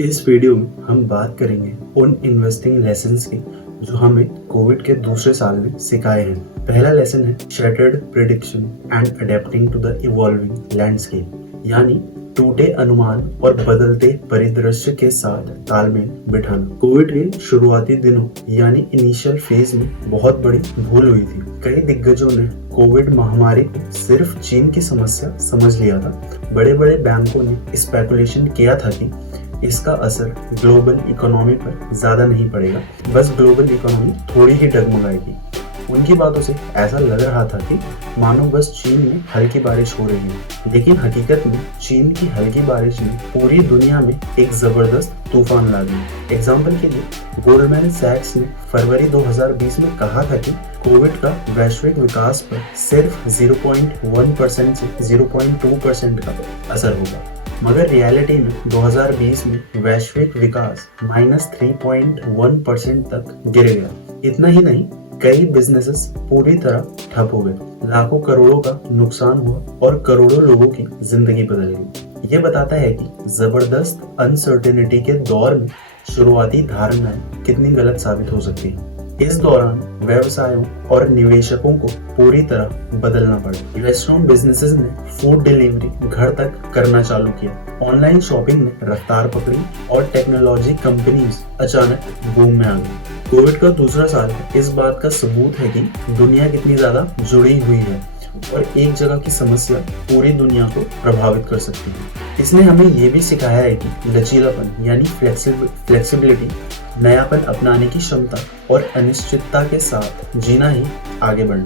इस वीडियो में हम बात करेंगे उन इन्वेस्टिंग लेसन्स की जो हमें कोविड के दूसरे साल में सिखाए हैं। पहला लेसन है shattered prediction and adapting to the evolving landscape, यानी टूटे अनुमान और बदलते परिदृश्य के साथ तालमेल बिठाना। कोविड के शुरुआती दिनों यानी इनिशियल फेज में बहुत बड़ी भूल हुई थी। कई दिग्गजों ने कोविड महामारी को सिर्फ चीन की समस्या समझ लिया था। बड़े बड़े बैंकों ने स्पेकुलेशन किया था कि इसका असर ग्लोबल इकोनॉमी पर ज्यादा नहीं पड़ेगा, बस ग्लोबल इकोनॉमी थोड़ी ही डगमगाएगी। उनकी बातों से ऐसा लग रहा था कि मानो बस चीन में हल्की बारिश हो रही है, लेकिन हकीकत में चीन की हल्की बारिश ने पूरी दुनिया में एक जबरदस्त तूफान ला दी। एग्जाम्पल के लिए गोल्डमैन सैक्स ने फरवरी 2020 में कहा था कि कोविड का वैश्विक विकास पर सिर्फ 0.1% से 0.2% का असर होगा, मगर रियलिटी में 2020 में वैश्विक विकास -3.1% तक गिर गया। इतना ही नहीं, कई बिजनेसेस पूरी तरह ठप हो गए, लाखों करोड़ों का नुकसान हुआ और करोड़ों लोगों की जिंदगी बदल गई। ये बताता है कि जबरदस्त अनसर्टेनिटी के दौर में शुरुआती धारणाएं कितनी गलत साबित हो सकती हैं। इस दौरान व्यवसायों और निवेशकों को पूरी तरह बदलना पड़ा। रेस्टोरेंट बिजनेसेस ने फूड डिलीवरी घर तक करना चालू किया, ऑनलाइन शॉपिंग ने रफ्तार पकड़ी और टेक्नोलॉजी कंपनीज अचानक बूम में आ गई। कोविड का दूसरा साल इस बात का सबूत है कि दुनिया कितनी ज्यादा जुड़ी हुई है और एक जगह की समस्या पूरी दुनिया को प्रभावित कर सकती है। इसने हमें ये भी सिखाया है कि लचीलापन यानी फ्लेक्सिबिलिटी, नयापन अपनाने की क्षमता और अनिश्चितता के साथ जीना ही आगे बढ़ना।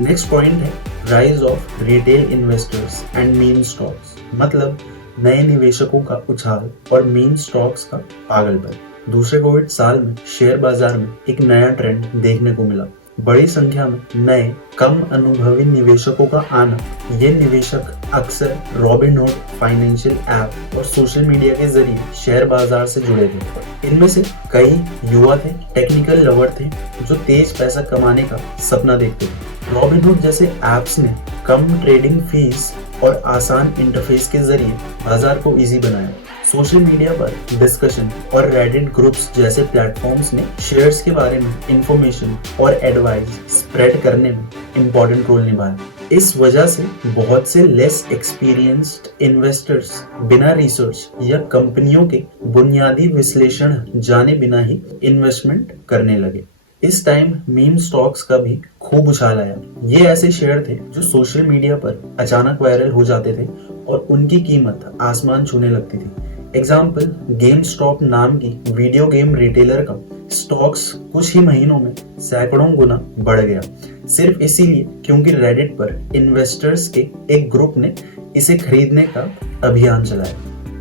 नेक्स्ट पॉइंट है rise of retail investors and meme stocks, मतलब नए निवेशकों का उछाल और मीम स्टॉक्स का पागलपन। दूसरे कोविड साल में शेयर बाजार में एक नया ट्रेंड देखने को मिला। बड़ी संख्या में नए कम अनुभवी निवेशकों का आना। ये निवेशक अक्सर रॉबिनहुड फाइनेंशियल ऐप और सोशल मीडिया के जरिए शेयर बाजार से जुड़े थे। इनमें से कई युवा थे, टेक्निकल लवर थे जो तेज पैसा कमाने का सपना देखते थे। रॉबिनहुड जैसे ऐप्स ने कम ट्रेडिंग फीस और आसान इंटरफेस के जरिए बाजार को इजी बनाया। सोशल मीडिया पर डिस्कशन और रेडिट ग्रुप्स जैसे प्लेटफॉर्म्स ने शेयर्स के बारे में इंफॉर्मेशन और एडवाइस स्प्रेड करने में इम्पोर्टेंट रोल निभाया। इस वजह से बहुत से लेस एक्सपीरियंस्ड इन्वेस्टर्स बिना रिसर्च या कंपनियों के बुनियादी विश्लेषण जाने बिना ही इन्वेस्टमेंट करने लगे। इस टाइम मीम स्टॉक्स का भी खूब उछाल आया। ये ऐसे शेयर थे जो सोशल मीडिया पर अचानक वायरल हो जाते थे और उनकी कीमत आसमान छूने लगती थी। एग्जाम्पल, गेम स्टॉप नाम की वीडियो गेम रिटेलर का स्टॉक्स कुछ ही महीनों में सैकड़ों गुना बढ़ गया, सिर्फ इसीलिए क्योंकि रेडिट पर इन्वेस्टर्स के एक ग्रुप ने इसे खरीदने का अभियान चलाया।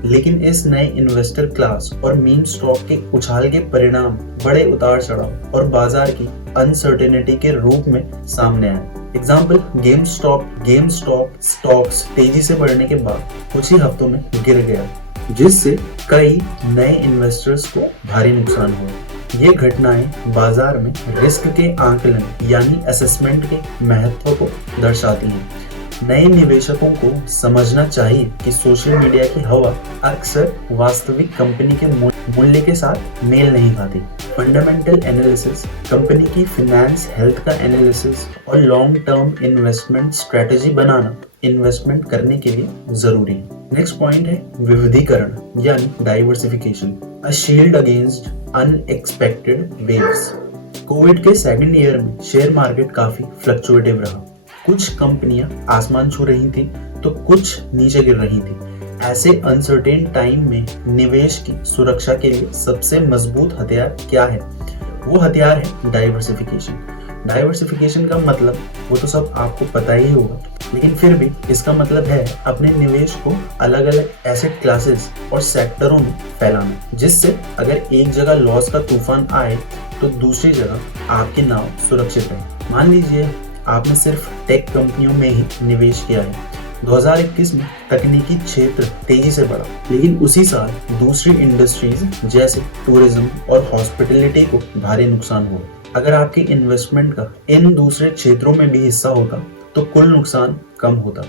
लेकिन इस नए इन्वेस्टर क्लास और मीम स्टॉक के उछाल के परिणाम बड़े उतार चढ़ाव और बाजार की अनसर्टेनिटी के रूप में सामने आए। एग्जाम्पल, गेम स्टॉक स्टॉक्स तेजी से बढ़ने के बाद कुछ ही हफ्तों में गिर गया, जिससे कई नए इन्वेस्टर्स को भारी नुकसान हुआ। ये घटनाएं बाजार में रिस्क के आकलन यानी असेसमेंट के महत्व को दर्शाती हैं। नए निवेशकों को समझना चाहिए कि सोशल मीडिया की हवा अक्सर वास्तविक कंपनी के मूल्य के साथ मेल नहीं खाती। फंडामेंटल एनालिसिस, कंपनी की फाइनेंस हेल्थ का एनालिसिस और लॉन्ग टर्म इन्वेस्टमेंट स्ट्रेटेजी बनाना इन्वेस्टमेंट करने के लिए जरूरी है। नेक्स्ट पॉइंट है विविधीकरण यानी diversification, a shield against unexpected waves. Covid के सेकंड ईयर में शेयर मार्केट काफी फ्लक्चुएटिव रहा। कुछ कंपनियां आसमान छू रही थी तो कुछ नीचे गिर रही थी। ऐसे अनसर्टेन टाइम में निवेश की सुरक्षा के लिए सबसे मजबूत हथियार क्या है? वो हथियार है डाइवर्सिफिकेशन। डाइवर्सिफिकेशन का मतलब वो तो सब आपको पता ही होगा, लेकिन फिर भी इसका मतलब है अपने निवेश को अलग अलग एसेट क्लासेस और सेक्टरों में फैलाना, जिससे अगर एक जगह लॉस का तूफान आए तो दूसरी जगह आपकी नाव सुरक्षित रहे। मान लीजिए आपने सिर्फ टेक कंपनियों में ही निवेश किया है। 2021 में तकनीकी क्षेत्र तेजी से बढ़ा, लेकिन उसी साल दूसरी इंडस्ट्रीज जैसे टूरिज्म और हॉस्पिटैलिटी को भारी नुकसान हुआ। अगर आपके इन्वेस्टमेंट का इन दूसरे क्षेत्रों में भी हिस्सा होता तो कुल नुकसान कम होता।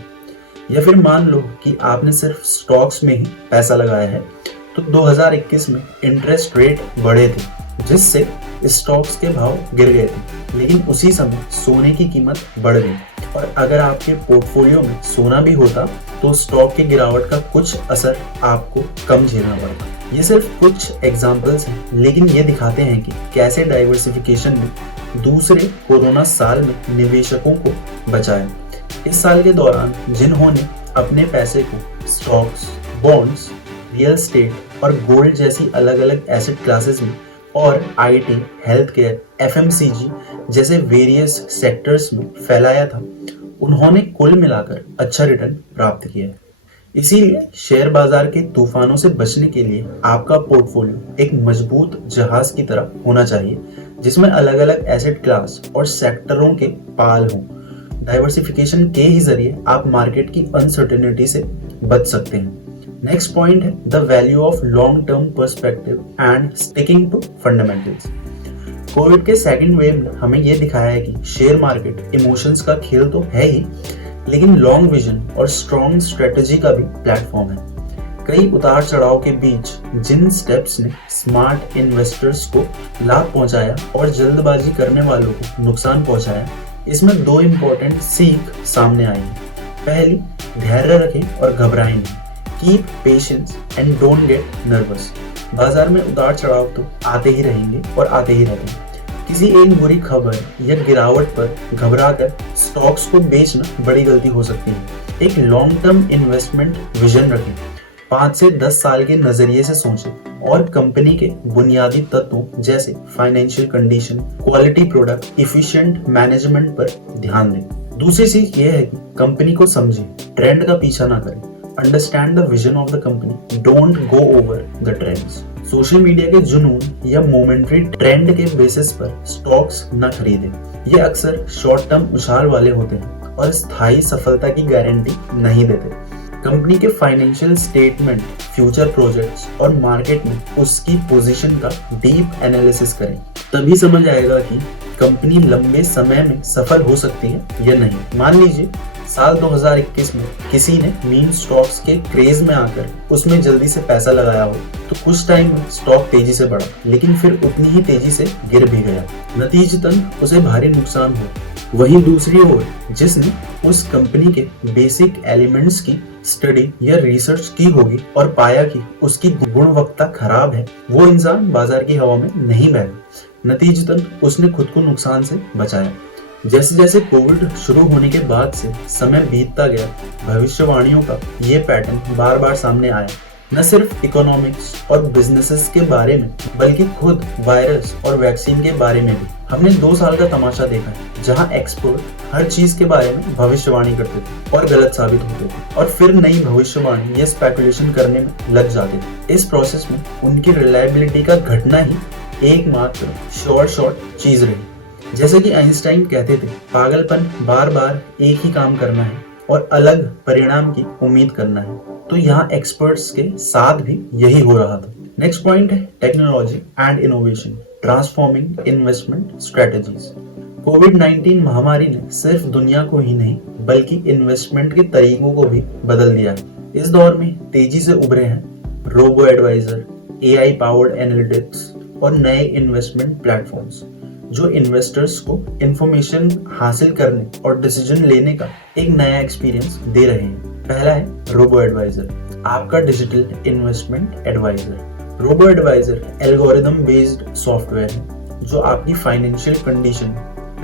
या फिर मान लो कि आपने सिर्फ स्टॉक्स में ही पैसा लगाया है, तो 2021 में इंटरेस्ट रेट बढ़े थे जिससे स्टॉक्स के भाव गिर गए थे, लेकिन उसी समय सोने की कीमत बढ़ गई और अगर आपके पोर्टफोलियो में सोना भी होता तो स्टॉक की गिरावट का कुछ असर आपको कम झेलना पड़ता। ये सिर्फ कुछ एग्जांपल्स हैं, लेकिन ये दिखाते हैं कि कैसे डाइवर्सिफिकेशन ने दूसरे कोरोना साल में निवेशकों को बचाया। इस साल के दौरान जिन्होंने अपने पैसे को स्टॉक्स, बॉन्ड्स, रियल एस्टेट और गोल्ड जैसी अलग अलग एसेट क्लासेस में और आईटी, हेल्थ केयर, एफएमसीजी जैसे वेरियस सेक्टर्स में फैलाया था, उन्होंने कुल मिलाकर अच्छा रिटर्न प्राप्त किया है। इसीलिए शेयर बाजार के तूफानों से बचने के लिए आपका पोर्टफोलियो एक मजबूत जहाज की तरह होना चाहिए जिसमें अलग अलग एसेट क्लास और सेक्टरों के पाल हों। डाइवर्सिफिकेशन के ही जरिए आप मार्केट की अनसर्टेनिटी से बच सकते हैं। नेक्स्ट पॉइंट है the value of long term perspective and sticking to fundamentals. Covid के सेकंड वेव ने हमें यह दिखाया है कि शेयर मार्केट इमोशंस का खेल तो है ही, लेकिन लॉन्ग विजन और स्ट्रॉन्ग स्ट्रेटजी का भी प्लेटफॉर्म है। कई उतार चढ़ाव के बीच जिन स्टेप्स ने स्मार्ट इन्वेस्टर्स को लाभ पहुंचाया और जल्दबाजी करने वालों को नुकसान पहुंचाया, इसमें दो इंपॉर्टेंट सीख सामने आई है। पहली, धैर्य रखें और घबराएं नहीं। Keep patience and don't get nervous. बाजार में उतार चढ़ाव तो आते ही रहेंगे और आते ही रहते हैं। किसी एक बुरी खबर या गिरावट पर घबराकर स्टॉक्स को बेचना बड़ी गलती हो सकती है। एक लॉन्ग टर्म इन्वेस्टमेंट विजन रखें, 5 से 10 साल के नजरिए से सोचें और कंपनी के बुनियादी तत्वों जैसे financial condition, quality product, efficient management पर ध्यान दें। दूसरी चीज यह है कि कंपनी को समझें, ट्रेंड का पीछा ना करें। Understand the vision of the company, don't go over the trends. Social media के जुनून या मोमेंटरी ट्रेंड के बेसिस पर स्टॉक्स न खरीदें। ये अक्सर शॉर्ट टर्म उछाल वाले होते हैं और स्थायी सफलता की गारंटी नहीं देते। कंपनी के फाइनेंशियल स्टेटमेंट, फ्यूचर प्रोजेक्ट्स और मार्केट में उसकी पोजीशन का डीप एनालिसिस करें, तभी समझ आएगा कि कंपनी लंबे समय में सफल हो सकती है या नहीं। मान लीजिए साल 2021 में किसी ने मीम स्टॉक्स के क्रेज में आकर उसमें जल्दी से पैसा लगाया हो, तो कुछ टाइम में स्टॉक तेजी से बढ़ा, लेकिन फिर उतनी ही तेजी से गिर भी गया, नतीजतन उसे भारी नुकसान हुआ। वहीं दूसरी ओर जिसने उस कंपनी के बेसिक एलिमेंट्स की स्टडी या रिसर्च की होगी और पाया कि उसकी गुणवत्ता खराब है, वो इंसान बाजार की हवा में नहीं बह गया, नतीजतन उसने खुद को नुकसान से बचाया। जैसे जैसे कोविड शुरू होने के बाद से समय बीतता गया, भविष्यवाणियों का ये पैटर्न बार बार सामने आया। न सिर्फ इकोनॉमिक्स और बिजनेसेस के बारे में, बल्कि खुद वायरस और वैक्सीन के बारे में भी। हमने 2 साल का तमाशा देखा है जहां एक्सपर्ट हर चीज के बारे में भविष्यवाणी करते थे और गलत साबित होते थे और फिर नई भविष्यवाणी या स्पेकुलेशन करने में लग जाते थे। इस प्रोसेस में उनकी रिलायबिलिटी का घटना ही एकमात्र शॉर्ट चीज रही। जैसे कि आइंस्टाइन कहते थे, पागलपन बार बार एक ही काम करना है और अलग परिणाम की उम्मीद करना है। तो यहाँ एक्सपर्ट्स के साथ भी यही हो रहा था। नेक्स्ट पॉइंट है technology and innovation transforming investment strategies. कोविड-19 महामारी ने सिर्फ दुनिया को ही नहीं बल्कि इन्वेस्टमेंट के तरीकों को भी बदल दिया है। इस दौर में तेजी से उभरे हैं robo advisor, AI powered analytics और नए इन्वेस्टमेंट प्लेटफॉर्म्स जो इन्वेस्टर्स को इंफॉर्मेशन हासिल करने और डिसीजन लेने का एक नया एक्सपीरियंस दे रहे हैं। पहला है रोबो एडवाइजर, आपका digital investment advisor. Robo advisor algorithm based software है जो आपकी financial condition,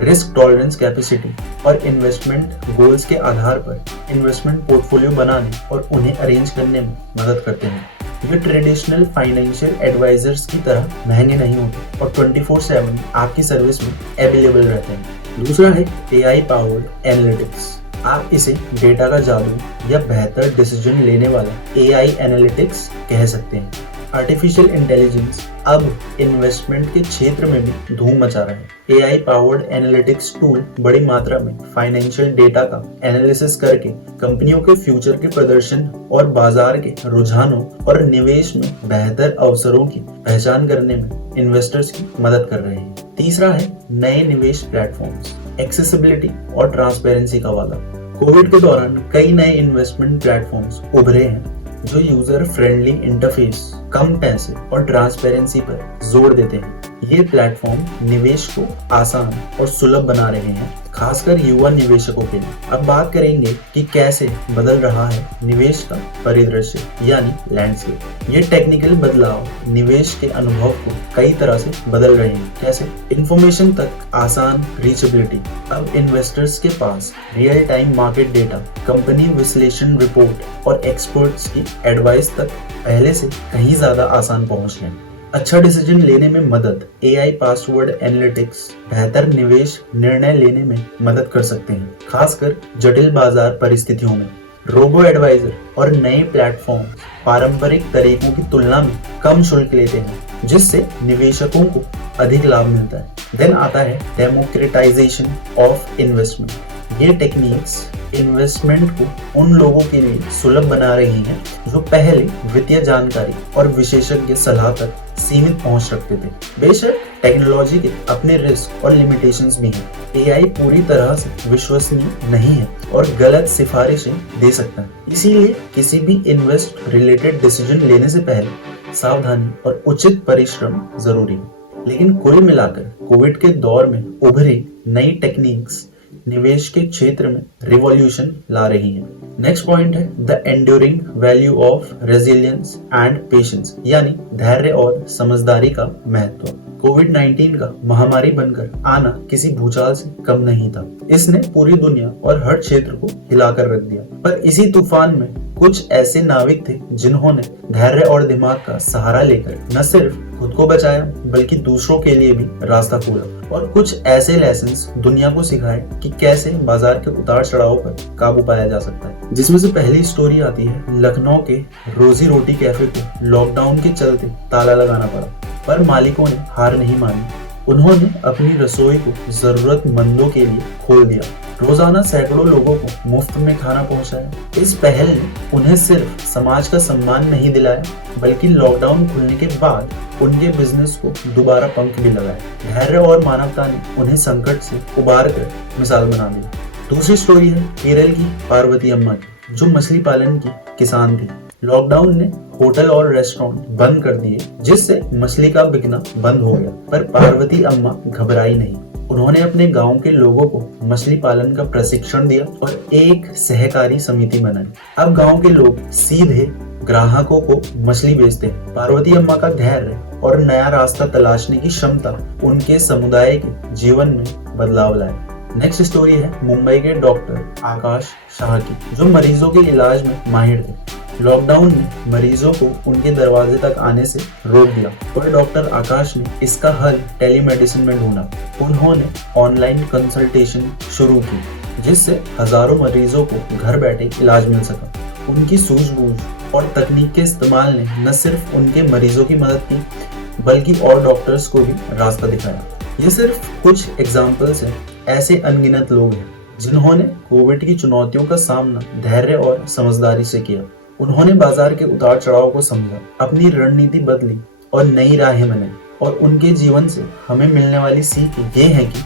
risk tolerance capacity और इन्वेस्टमेंट गोल्स के आधार पर इन्वेस्टमेंट पोर्टफोलियो बनाने और उन्हें अरेंज करने में मदद करते हैं। ये ट्रेडिशनल फाइनेंशियल एडवाइजर्स की तरह महंगे नहीं होते और 24/7 आपकी सर्विस में अवेलेबल रहते हैं। दूसरा है एआई पावर्ड एनालिटिक्स। आप इसे डेटा का जादू या बेहतर डिसीजन लेने वाला एआई एनालिटिक्स कह सकते हैं। आर्टिफिशियल इंटेलिजेंस अब इन्वेस्टमेंट के क्षेत्र में भी धूम मचा रहा है। एआई पावर्ड एनालिटिक्स टूल बड़ी मात्रा में फाइनेंशियल डेटा का एनालिसिस करके कंपनियों के फ्यूचर के प्रदर्शन और बाजार के रुझानों और निवेश में बेहतर अवसरों की पहचान करने में इन्वेस्टर्स की मदद कर रहे हैं। तीसरा है नए निवेश प्लेटफॉर्म्स, एक्सेसिबिलिटी और ट्रांसपेरेंसी का वादा। कोविड के दौरान कई नए इन्वेस्टमेंट प्लेटफॉर्म्स उभरे हैं जो यूजर फ्रेंडली इंटरफेस कम पैसे और ट्रांसपेरेंसी पर जोर देते हैं। ये प्लेटफॉर्म निवेश को आसान और सुलभ बना रहे हैं, खासकर युवा निवेशकों के लिए। अब बात करेंगे कि कैसे बदल रहा है निवेश का परिदृश्य यानी लैंडस्केप। ये टेक्निकल बदलाव निवेश के अनुभव को कई तरह से बदल रहे हैं। कैसे? इंफॉर्मेशन तक आसान रीचेबिलिटी। अब इन्वेस्टर्स के पास real time market data, company विश्लेषण रिपोर्ट और एक्सपर्ट्स की एडवाइस तक पहले से कहीं ज्यादा आसान पहुंच है। अच्छा डिसीजन लेने में मदद। AI पासवर्ड एनालिटिक्स बेहतर निवेश निर्णय लेने में मदद कर सकते हैं, खासकर जटिल बाजार परिस्थितियों में। रोबो एडवाइजर और नए प्लेटफॉर्म पारंपरिक तरीकों की तुलना में कम शुल्क लेते हैं, जिससे निवेशकों को अधिक लाभ मिलता है। देन आता है डेमोक्रेटाइजेशन ऑफ इन्वेस्टमेंट। ये टेक्निक्स इन्वेस्टमेंट को उन लोगों के लिए सुलभ बना रही हैं जो पहले वित्तीय जानकारी और विशेषज्ञ सलाह तक सीमित पहुंच रखते थे। बेशक टेक्नोलॉजी के अपने रिस्क और लिमिटेशंस भी हैं। AI पूरी तरह से विश्वसनीय नहीं है और गलत सिफारिशें दे सकता है। इसीलिए किसी भी इन्वेस्ट रिलेटेड डिसीजन लेने से पहले सावधानी और उचित परिश्रम जरूरी है। लेकिन कुल मिलाकर कोविड के दौर में उभरी नई टेक्निक्स निवेश के क्षेत्र में रिवॉल्यूशन ला रही है। नेक्स्ट पॉइंट है the enduring value of resilience and patience, यानी धैर्य और समझदारी का महत्व। कोविड-19 का महामारी बनकर आना किसी भूचाल से कम नहीं था। इसने पूरी दुनिया और हर क्षेत्र को हिलाकर रख दिया। पर इसी तूफान में कुछ ऐसे नाविक थे जिन्होंने धैर्य और दिमाग का सहारा लेकर न सिर्फ खुद को बचाया बल्कि दूसरों के लिए भी रास्ता खोला और कुछ ऐसे लेसन्स दुनिया को सिखाए कि कैसे बाजार के उतार चढ़ाव पर काबू पाया जा सकता है। जिसमें से पहली स्टोरी आती है लखनऊ के रोजी रोटी कैफे को लॉकडाउन के चलते ताला लगाना पड़ा, पर मालिकों ने हार नहीं मानी। उन्होंने अपनी रसोई को जरूरतमंदों के लिए खोल दिया, रोजाना सैकड़ों लोगों को मुफ्त में खाना पहुंचाया। इस पहल ने उन्हें सिर्फ समाज का सम्मान नहीं दिलाया बल्कि लॉकडाउन खुलने के बाद उनके बिजनेस को दोबारा पंख भी लगाया। धैर्य और मानवता ने उन्हें संकट से उबार कर मिसाल बना दी। दूसरी स्टोरी है केरल की पार्वती अम्मा की, जो मछली पालन की किसान थी। लॉकडाउन ने होटल और रेस्टोरेंट बंद कर दिए, जिससे मछली का बिकना बंद हो गया। पर पार्वती अम्मा घबराई नहीं। उन्होंने अपने गांव के लोगों को मछली पालन का प्रशिक्षण दिया और एक सहकारी समिति बनाई। अब गांव के लोग सीधे ग्राहकों को मछली बेचते हैं। पार्वती अम्मा का धैर्य और नया रास्ता तलाशने की क्षमता उनके समुदाय के जीवन में बदलाव लाए। नेक्स्ट स्टोरी है मुंबई के डॉक्टर आकाश शाह की, जो मरीजों के इलाज में माहिर थे। लॉकडाउन ने मरीजों को उनके दरवाजे तक आने से रोक दिया और डॉक्टर आकाश ने इसका हल टेलीमेडिसिन में ढूंढा। उन्होंने ऑनलाइन कंसल्टेशन शुरू की, जिससे हजारों मरीजों को घर बैठे इलाज मिल सका। उनकी सूझबूझ और तकनीक के इस्तेमाल ने न सिर्फ उनके मरीजों की मदद की बल्कि और डॉक्टर्स को भी रास्ता दिखाया। ये सिर्फ कुछ एग्जाम्पल्स हैं। ऐसे अनगिनत लोग हैं जिन्होंने कोविड की चुनौतियों का सामना धैर्य और समझदारी से किया। उन्होंने बाजार के उतार चढ़ाव को समझा, अपनी रणनीति बदली और नई राहें बनाई। और उनके जीवन से हमें मिलने वाली सीख ये है कि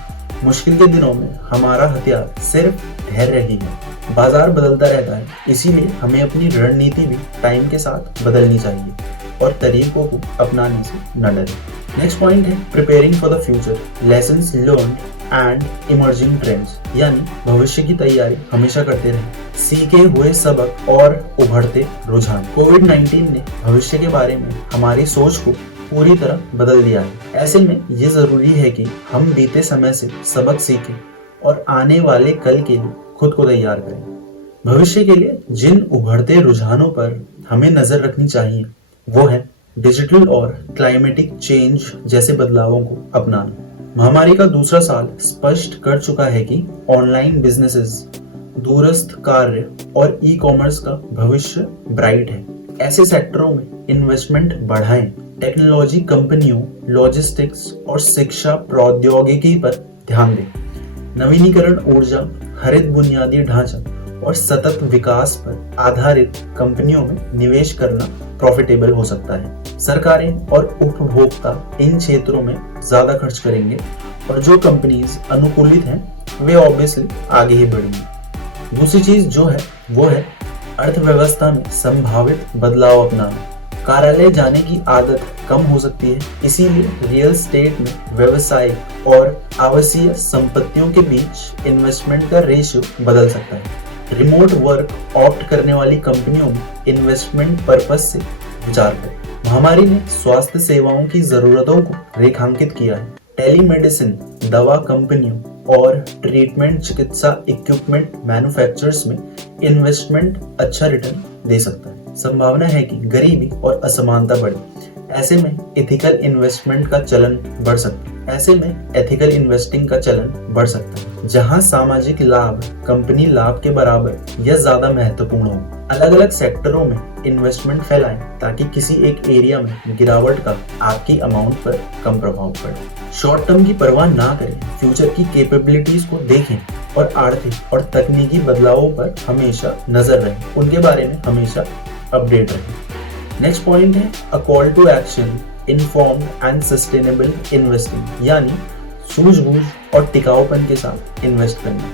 मुश्किल के दिनों में हमारा हथियार सिर्फ धैर्य ही है। बाजार बदलता रहता है, इसीलिए हमें अपनी रणनीति भी टाइम के साथ बदलनी चाहिए और तरीकों को अपनाने से न डरें। नेक्स्ट पॉइंट है preparing for the future, lessons learned and emerging trends, यानी भविष्य की तैयारी हमेशा करते रहें, सीखे हुए सबक और उभरते रुझान। कोविड-19 ने भविष्य के बारे में हमारी सोच को पूरी तरह बदल दिया है। ऐसे में ये जरूरी है कि हम बीते समय से सबक सीखें और आने वाले कल के लिए खुद को तैयार करें। भविष्य के लिए जिन उभरते रुझानों पर हमें नजर रखनी चाहिए वो है डिजिटल और क्लाइमेटिक चेंज जैसे बदलावों को अपनाना। महामारी का दूसरा साल स्पष्ट कर चुका है कि ऑनलाइन बिजनेसेस, दूरस्थ कार्य और ई-कॉमर्स का भविष्य ब्राइट है। ऐसे सेक्टरों में इन्वेस्टमेंट बढ़ाएं। टेक्नोलॉजी कंपनियों, लॉजिस्टिक्स और शिक्षा प्रौद्योगिकी पर ध्यान दें। नवीनीकरण ऊर्जा, हरित बुनियादी ढांचा और सतत विकास पर आधारित कंपनियों में निवेश करना प्रॉफिटेबल हो सकता है। सरकारें और उपभोक्ता इन क्षेत्रों में ज्यादा खर्च करेंगे और जो कंपनीज अनुकूलित हैं वे ऑब्वियसली आगे ही बढ़ेंगी। दूसरी चीज जो है वो है अर्थव्यवस्था में संभावित बदलाव अपनाना। कार्यालय जाने की आदत कम हो सकती है, इसीलिए रियल एस्टेट में व्यवसायिक और आवासीय संपत्तियों के बीच इन्वेस्टमेंट का रेशियो बदल सकता है। रिमोट वर्क ऑप्ट करने वाली कंपनियों में इन्वेस्टमेंट पर्पस से विचार करें। महामारी ने स्वास्थ्य सेवाओं की जरूरतों को रेखांकित किया है। टेलीमेडिसिन, दवा कंपनियों और ट्रीटमेंट चिकित्सा इक्विपमेंट मैन्युफैक्चरर्स में इन्वेस्टमेंट अच्छा रिटर्न दे सकता है। संभावना है कि गरीबी और असमानता बढ़े। ऐसे में एथिकल इन्वेस्टमेंट का चलन बढ़ सकता है। ऐसे में एथिकल इन्वेस्टिंग का चलन बढ़ सकता है, जहां सामाजिक लाभ कंपनी लाभ के बराबर या ज्यादा महत्वपूर्ण हो। अलग अलग सेक्टरों में इन्वेस्टमेंट फैलाएं ताकि किसी एक एरिया में गिरावट का आपकी अमाउंट पर कम प्रभाव पड़े। शॉर्ट टर्म की परवाह ना करें, फ्यूचर की कैपेबिलिटीज को देखें और आर्थिक और तकनीकी बदलावों पर हमेशा नजर रखें, उनके बारे में हमेशा अपडेट रहें। नेक्स्ट पॉइंट है a call to action, informed and sustainable investing, यानी सूझबूझ और टिकाऊपन के साथ इन्वेस्ट करना।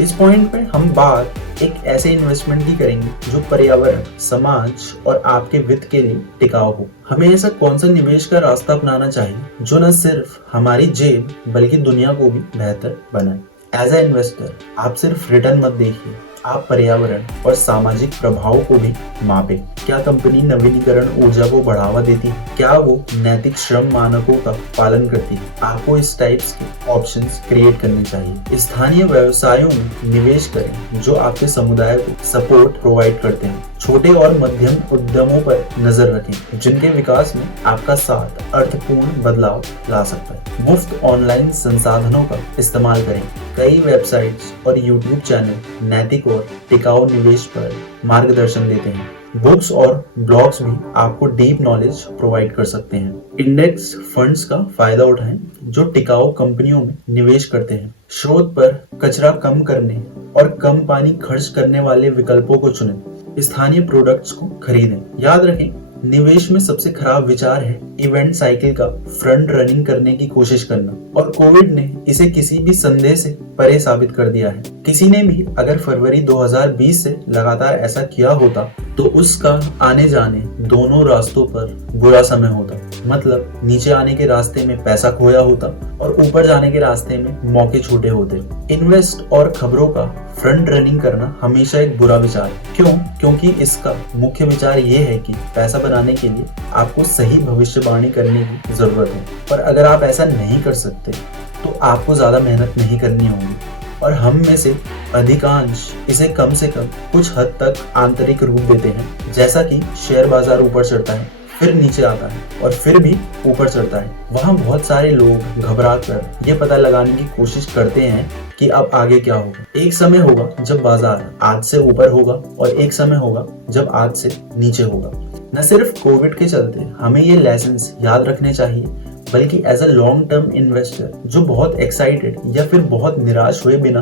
इस पॉइंट पे हम बात एक ऐसे इन्वेस्टमेंट की करेंगे जो पर्यावरण, समाज और आपके वित्त के लिए टिकाऊ हो। हमें ऐसा कौन सा निवेश का रास्ता अपनाना चाहिए जो न सिर्फ हमारी जेब बल्कि दुनिया को भी बेहतर बनाए। एज ए इन्वेस्टर आप सिर्फ रिटर्न मत देखिए, आप पर्यावरण और सामाजिक प्रभाव को भी मापें। क्या कंपनी नवीनीकरण ऊर्जा को बढ़ावा देती है? क्या वो नैतिक श्रम मानकों का पालन करती है? आपको इस टाइप्स के ऑप्शंस क्रिएट करने चाहिए। स्थानीय व्यवसायों में निवेश करें जो आपके समुदाय को सपोर्ट प्रोवाइड करते हैं। छोटे और मध्यम उद्यमों पर नजर रखें जिनके विकास में आपका साथ अर्थपूर्ण बदलाव ला सकता है। मुफ्त ऑनलाइन संसाधनों का इस्तेमाल करें। कई वेबसाइट्स और यूट्यूब चैनल नैतिक और टिकाऊ निवेश पर मार्गदर्शन देते हैं। बुक्स और ब्लॉग्स भी आपको डीप नॉलेज प्रोवाइड कर सकते हैं। इंडेक्स फंड्स का फायदा उठाएं जो टिकाऊ कंपनियों में निवेश करते हैं। स्रोत पर कचरा कम करने और कम पानी खर्च करने वाले विकल्पों को चुनें। स्थानीय प्रोडक्ट्स को खरीदें। याद रखें, निवेश में सबसे खराब विचार है इवेंट साइकिल का फ्रंट रनिंग करने की कोशिश करना, और कोविड ने इसे किसी भी संदेह से परे साबित कर दिया है। किसी ने भी अगर फरवरी 2020 से लगातार ऐसा किया होता तो उसका आने जाने दोनों रास्तों पर बुरा समय होता। मतलब नीचे आने के रास्ते में पैसा खोया होता और ऊपर जाने के रास्ते में मौके छूटे होते। इन्वेस्ट और खबरों का फ्रंट रनिंग करना हमेशा एक बुरा विचार है। क्यों? क्योंकि इसका मुख्य विचार ये है कि पैसा बनाने के लिए आपको सही भविष्यवाणी करने की जरूरत है, पर अगर आप ऐसा नहीं कर सकते तो आपको ज्यादा मेहनत नहीं करनी होगी। और हम में से अधिकांश इसे कम से कम कुछ हद तक आंतरिक रूप देते हैं, जैसा कि शेयर बाजार ऊपर चढ़ता है, फिर नीचे आता है और फिर भी ऊपर चढ़ता है। वहाँ बहुत सारे लोग घबराकर ये पता लगाने की कोशिश करते हैं कि अब आगे क्या होगा। एक समय होगा जब बाजार आज से ऊपर होगा और एक समय होगा जब आज से नीचे होगा। न सिर्फ कोविड के चलते हमें ये लेसन्स याद रखने चाहिए, बल्कि as a long term investor जो बहुत एक्साइटेड या फिर बहुत निराश हुए बिना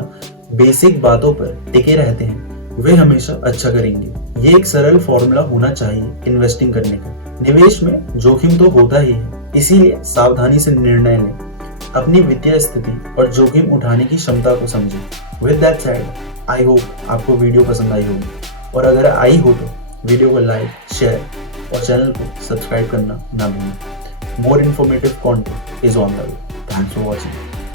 बेसिक बातों पर टिके रहते हैं, वे हमेशा अच्छा करेंगे। ये एक सरल फॉर्मूला होना चाहिए इन्वेस्टिंग करने का। निवेश में जोखिम तो होता ही है, इसीलिए सावधानी से निर्णय लें। अपनी वित्तीय स्थिति और जोखिम उठाने की क्षमता को समझें। With that said, I hope आपको वीडियो पसंद आई होगी, और अगर आई हो तो वीडियो को लाइक, शेयर और चैनल को सब्सक्राइब करना ना भूलें। More informative content is on the way. Thanks for watching.